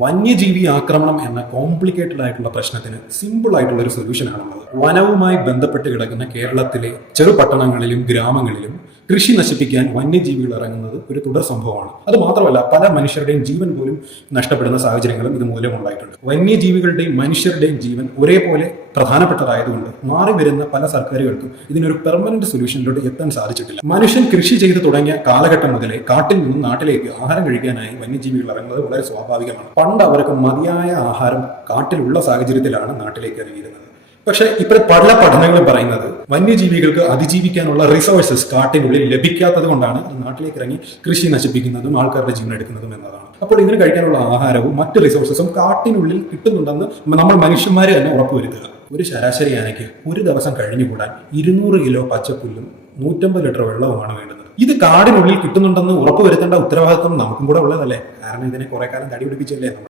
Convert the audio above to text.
വന്യജീവി ആക്രമണം എന്ന കോംപ്ലിക്കേറ്റഡ് ആയിട്ടുള്ള പ്രശ്നത്തിന് സിമ്പിൾ ആയിട്ടുള്ള ഒരു സൊല്യൂഷൻ ആണുള്ളത്. വനവുമായി ബന്ധപ്പെട്ട് കിടക്കുന്ന കേരളത്തിലെ ചെറുപട്ടണങ്ങളിലും ഗ്രാമങ്ങളിലും കൃഷി നശിപ്പിക്കാൻ വന്യജീവികൾ ഇറങ്ങുന്നത് ഒരു തുടർ സംഭവമാണ്. അത് മാത്രമല്ല, പല മനുഷ്യരുടെയും ജീവൻ പോലും നഷ്ടപ്പെടുന്ന സാഹചര്യങ്ങളും ഇത് മൂലം ഉണ്ടായിട്ടുണ്ട്. വന്യജീവികളുടെയും മനുഷ്യരുടെയും ജീവൻ ഒരേപോലെ പ്രധാനപ്പെട്ടതായതുകൊണ്ട് മാറി വരുന്ന പല സർക്കാരുകൾക്കും ഇതിനൊരു പെർമനന്റ് സൊല്യൂഷനിലോട്ട് എത്താൻ സാധിച്ചിട്ടില്ല. മനുഷ്യൻ കൃഷി ചെയ്തു തുടങ്ങിയ കാലഘട്ടം മുതലേ കാട്ടിൽ നിന്നും നാട്ടിലേക്ക് ആഹാരം കഴിക്കാനായി വന്യജീവികൾ ഇറങ്ങുന്നത് വളരെ സ്വാഭാവികമാണ്. പണ്ട് അവർക്ക് മതിയായ ആഹാരം കാട്ടിലുള്ള സാഹചര്യത്തിലാണ് നാട്ടിലേക്ക് ഇറങ്ങിയിരുന്നത്. പക്ഷെ ഇപ്പോൾ പല പഠനങ്ങളും പറയുന്നത് വന്യജീവികൾക്ക് അതിജീവിക്കാനുള്ള റിസോഴ്സസ് കാട്ടിനുള്ളിൽ ലഭിക്കാത്തത് കൊണ്ടാണ് നാട്ടിലേക്ക് ഇറങ്ങി കൃഷി നശിപ്പിക്കുന്നതും ആൾക്കാരുടെ ജീവൻ എടുക്കുന്നതും എന്നതാണ്. അപ്പോൾ ഇതിന് കഴിക്കാനുള്ള ആഹാരവും മറ്റ് റിസോഴ്സസും കാട്ടിനുള്ളിൽ കിട്ടുന്നുണ്ടെന്ന് നമ്മൾ മനുഷ്യന്മാരെ തന്നെ ഉറപ്പുവരുത്തുക. ഒരു ശരാശരി ആനയ്ക്ക് ഒരു ദിവസം കഴിഞ്ഞുകൂടാൻ 200 കിലോ പച്ചപ്പുല്ലും 150 ലിറ്റർ വെള്ളവുമാണ് വേണ്ടത്. ഇത് കാടിനുള്ളിൽ കിട്ടുന്നുണ്ടെന്ന് ഉറപ്പുവരുത്തേണ്ട ഉത്തരവാദിത്വം നമുക്കും കൂടെ ഉള്ളതല്ലേ? കാരണം ഇതിനെ കുറെ കാലം തടി പിടിപ്പിച്ചല്ലേ നമ്മൾ